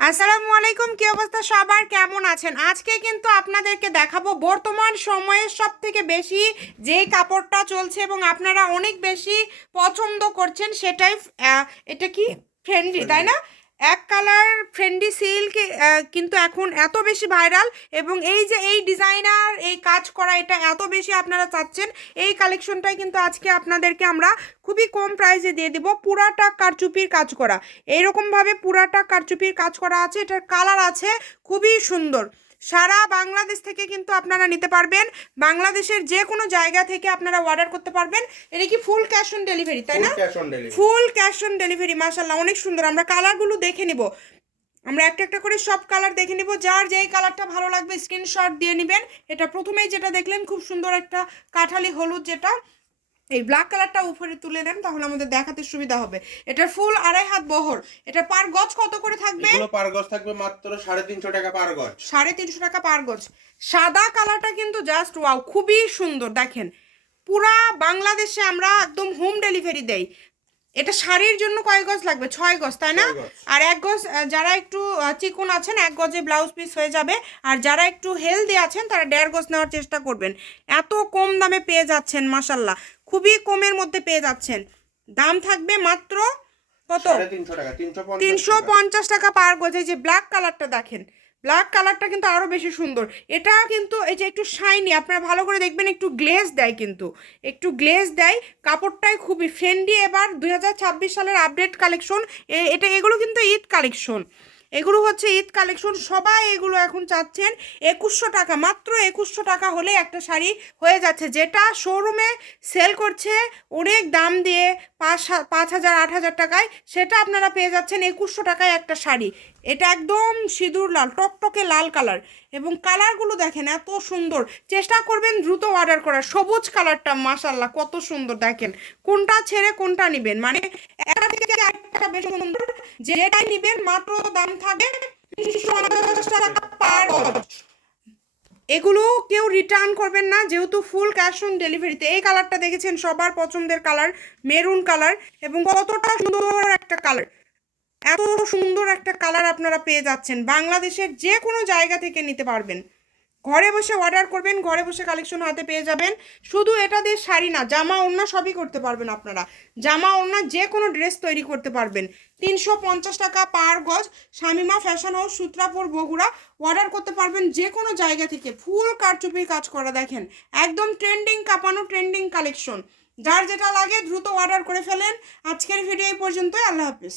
আসসালামু আলাইকুম, কি অবস্থা সবার, কেমন আছেন? আজকে কিন্তু আপনাদেরকে দেখাবো বর্তমান সময়ে সব থেকে বেশি যেই কাপড়টা চলছে এবং আপনারা অনেক বেশি পছন্দ করছেন সেটাই। এটা কি ফ্রেন্ডলি, তাই না? এক কালার ফ্রেন্ডলি সিল্ক কিন্তু এখন এত বেশি ভাইরাল, এবং এই যে এই ডিজাইনার এই কাজ করা এটা এত বেশি আপনারা চাচ্ছেন, এই কালেকশনটাই কিন্তু আজকে আপনাদেরকে আমরা খুবই কম প্রাইসে দিয়ে দিব। পুরাটা কারচুপির কাজ করা, এইরকমভাবে পুরাটা কারচুপির কাজ করা আছে। এটার কালার আছে খুবই সুন্দর। সারা বাংলাদেশ থেকে কিন্তু আপনারা নিতে পারবেন, বাংলাদেশের যে কোনো জায়গা থেকে আপনারা অর্ডার করতে পারবেন। এটা কি ফুল ক্যাশ অন ডেলিভারি, তাই না? Full cash on delivery. মাশাআল্লাহ, অনেক সুন্দর। আমরা কালারগুলো দেখে নিব, আমরা একটা একটা করে সব কালার দেখে নিব। যার যেই কালারটা ভালো লাগবে স্ক্রিনশট দিয়ে নেবেন। এটা প্রথমেই যেটা দেখলেন খুব সুন্দর একটা কাঠালি হলুদ, যেটা এই ব্ল্যাক কালারটা উপরে তুলে নেন তাহলে আমাদের দেখাতে সুবিধা হবে। এটার ফুল 2.5 হাত বহর। এটা পার গজ কত করে থাকবে? এগুলো পার গজ থাকবে মাত্র 350 টাকা পার গজ। 350 টাকা পার গজ। সাদা কালারটা কিন্তু জাস্ট ওয়াও, খুবই সুন্দর। দেখেন, পুরা বাংলাদেশে আমরা একদম হোম ডেলিভারি দেই। এটা শাড়ির জন্য কয় গজ লাগবে? 6 গজ, তাই না? 6 গজ। আর 1 গজ, যারা একটু চিকন আছেন 1 গজে ব্লাউজ পিস হয়ে যাবে। আর যারা একটু হেলদি আছেন তারা 1.5 গজ নেওয়ার চেষ্টা করবেন। এত কম দামে পেয়ে যাচ্ছেন, মাশাল্লাহ, খুবই কমের মধ্যে পেয়ে যাচ্ছেন। দাম থাকবে মাত্র কত? 350 টাকা, 350 টাকা পার গজ। এই যে ব্ল্যাক কালারটা দেখেন, ব্ল্যাক কালারটা কিন্তু আরো বেশি সুন্দর। এটা কিন্তু এই যে একটু শাইনি, আপনারা ভালো করে দেখবেন, একটু গ্লেজ দেয়, কিন্তু একটু গ্লেজ দেয়। কাপড়টাই খুবই ফ্রেন্ডলি। এবার 2026 সালের আপডেট কালেকশন। এগুলো কিন্তু ঈদ কালেকশন, এগুলো হচ্ছে ঈদ কালেকশন। সবাই এগুলো এখন চাচ্ছেন 2100 টাকা, মাত্র 2100 টাকা হলে একটা শাড়ি হয়ে যাচ্ছে। যেটা শোরুমে সেল করছে অনেক দাম দিয়ে 5,000 8,000 টাকায়, সেটা আপনারা পেয়ে যাচ্ছেন 2100 টাকায় একটা শাড়ি। এটা একদম সিঁদুর লাল, টকটকে লাল কালার, এবং কালারগুলো দেখেন এত সুন্দর। চেষ্টা করবেন দ্রুত অর্ডার করার। সবুজ কালারটা মাশাল্লাহ কত সুন্দর। দেখেন কোনটা ছেড়ে কোনটা নেবেন, মানে একটা থেকে একটা বেশি সুন্দর। যেটাই নেবেন মাত্র দাম থাকবে 350 টাকা পার গজ। এগুলো কেউ রিটার্ন করবেন না, যেহেতু ফুল ক্যাশ অন ডেলিভারিতে। এই কালারটা দেখেছেন, সবার পছন্দের কালার, মেরুন কালার, এবং কতটা সুন্দর একটা কালার। এত সুন্দর একটা কালার আপনারা পেয়ে যাচ্ছেন, বাংলাদেশের যে কোনো জায়গা থেকে নিতে পারবেন। ঘরে বসে অর্ডার করবেন, ঘরে বসে কালেকশন হাতে পেয়ে যাবেন। শুধু এটা দিয়ে শাড়ি না, জামা ওড়না সবই করতে পারবেন আপনারা। জামা ওড়না যে কোনো ড্রেস তৈরি করতে পারবেন। 350 টাকা পার গজ। Shamima fashion house, Sutrapur, Bogura. Order করতে পারবেন যে কোনো জায়গা থেকে। ফুল কারচুপির কাজ করা, দেখেন একদম ট্রেন্ডিং, কাঁপানো ট্রেন্ডিং কালেকশন। যার যেটা লাগে দ্রুত অর্ডার করে ফেলেন। আজকের ভিডিও এই পর্যন্তই। আল্লাহ হাফিজ।